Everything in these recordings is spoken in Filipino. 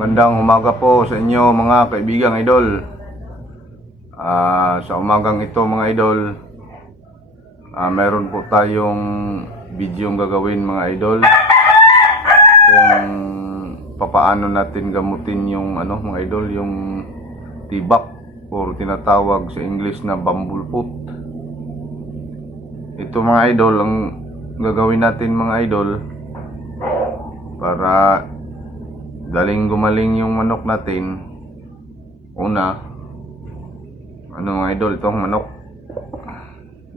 Magandang umaga po sa inyo mga kaibigang idol. Sa umagang ito mga idol, meron po tayong video gagawin mga idol kung papaano natin gamutin yung mga idol, yung tibak or tinatawag sa English na bambulput. Ito mga idol ang gagawin natin mga idol para daling gumaling yung manok natin. Una, mga idol, itong manok.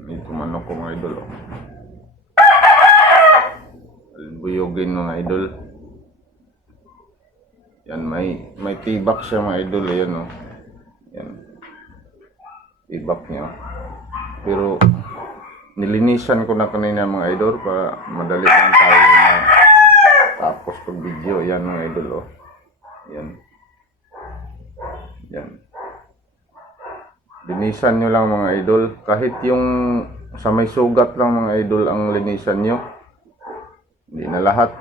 Itong manok ko mga idol. Buyogin mga idol. Yan, may tibak siya mga idol. Ayan o. Yan. Tibak niya. Pero nilinisan ko na kanina mga idol para madali lang tayo na tapos pag video. Yan mga idol o. Yan. Yan. Linisan nyo lang mga idol. Kahit yung sa may sugat lang mga idol ang linisan nyo. Hindi na lahat.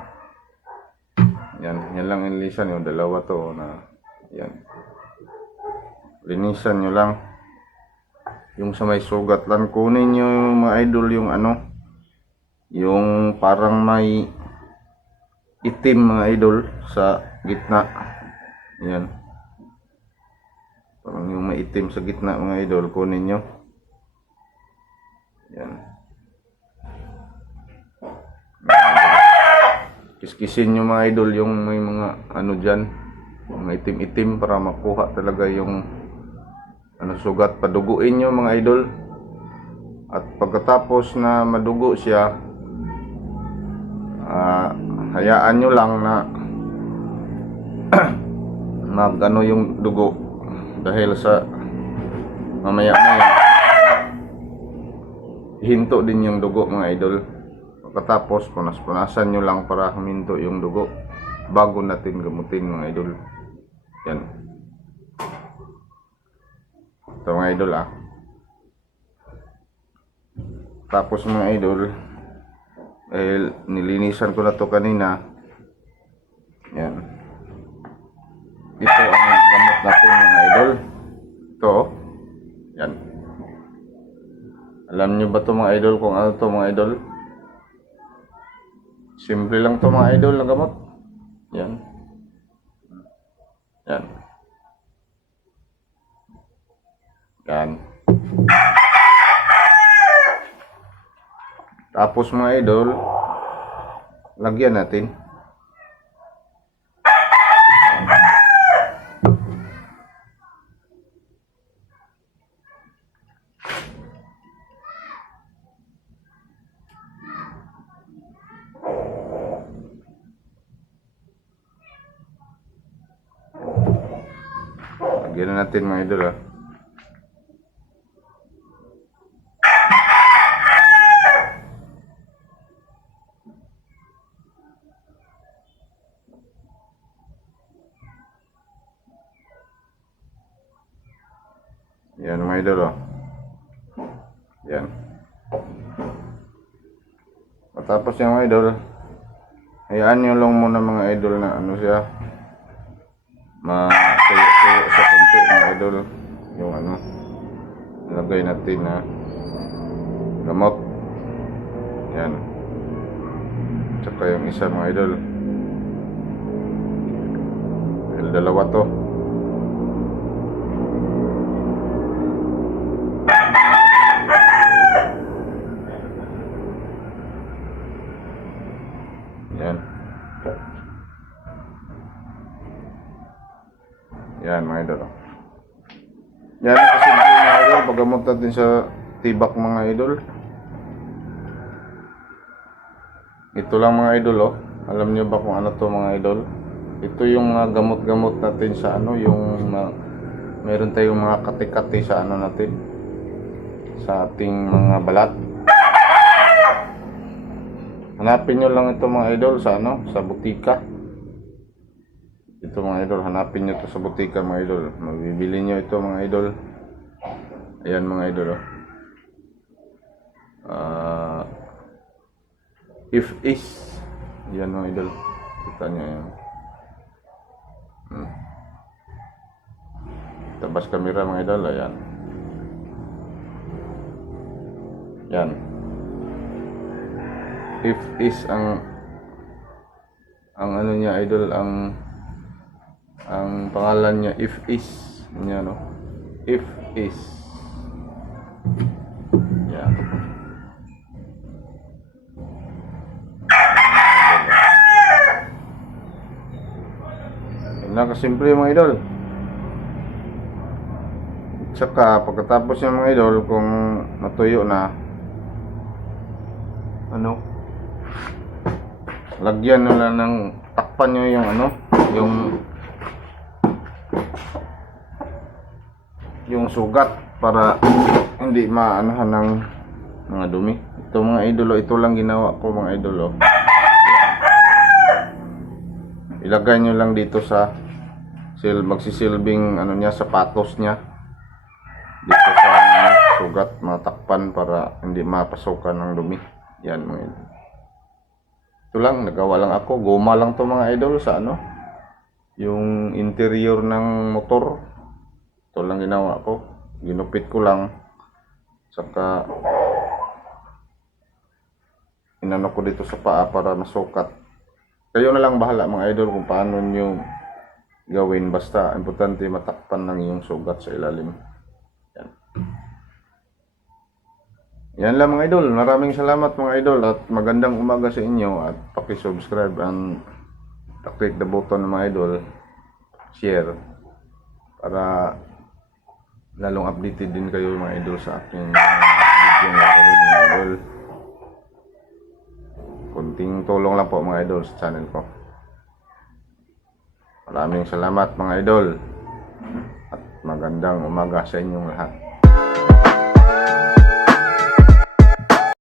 Yan. Yan lang yung linisan nyo. Dalawa to na. Yan. Linisan nyo lang. Yung sa may sugat lang. Kunin nyo mga idol yung yung parang may itim mga idol sa gitna. Yan. Parang yung may itim sa gitna mga idol, kunin nyo. Yan. Kiskisin nyo mga idol yung may mga dyan, mga itim-itim para makuha talaga yung sugat. Paduguin nyo mga idol. At pagkatapos na madugo siya, hayaan nyo lang na yung dugo dahil sa mamaya hinto din yung dugo mga idol. Pagkatapos punas-punasan nyo lang para huminto yung dugo bago natin gamutin mga idol. Yan. Ito mga idol Tapos mga idol, nilinisan ko na to kanina. Yan. Ito ang gamot natin mga idol. Ito. Yan. Alam nyo ba to mga idol kung ano to mga idol? Simple lang to mga idol na gamot. Yan. Yan. Yan. Tapos mga idol, lagyan natin. Lagyan natin mga idol Yan mga idol Yan. Matapos yung mga idol, hayaan nyo lang muna mga idol na siya matuyo-tuyo sa konti mga idol yung lagay natin na gamot. Yan. Tsaka yung isa mga idol, dalawa to. Yan. Yan mga idol. Yan ang kasimple mga idol. Paggamot natin sa tibak mga idol. Ito lang mga idol Alam nyo ba kung ano to mga idol? Ito yung mga gamot-gamot natin sa yung meron tayong mga kati-kati sa natin, sa ating mga balat. Hanapin nyo lang ito mga idol sa sa butika. Ito mga idol, hanapin nyo ito sa butika mga idol. Mabibili nyo ito mga idol. Ayan mga idol if is yan mga idol. Kita nyo yan. Tabas camera mga idol, ayan. Yan. If is ang ano niya idol, ang pangalan niya if is niya, no? If is. Yan. Yan lang kasimple mga idol. Tsaka pagkatapos yung mga idol, kung natuyo na, ano, lagyan nyo lang ng, takpan nyo yung ano, yung sugat para hindi maanahan ng mga dumi. Ito mga idolo, ito lang ginawa ko mga idolo. Ilagay nyo lang dito sa magsisilbing ano niya, sapatos niya, dito sa sugat, matakpan para hindi mapasukan ng dumi. Yan mga idol. Ito lang, nagawa lang ako. Goma lang to mga idol sa ano, yung interior ng motor. Ito lang ginawa ko. Ginupit ko lang. Saka inano ko dito sa paa para masukat. Kayo na lang bahala mga idol kung paano nyo gawin. Basta importante matakpan lang yung sugat sa ilalim. Yan. Yan lang mga idol. Maraming salamat mga idol at magandang umaga sa inyo, at paki-subscribe and click the button mga idol, share, para lalong updated din kayo mga idol sa aking video na gawin mga idol. Kunting tulong lang po mga idol sa channel ko. Maraming salamat mga idol at magandang umaga sa inyong lahat.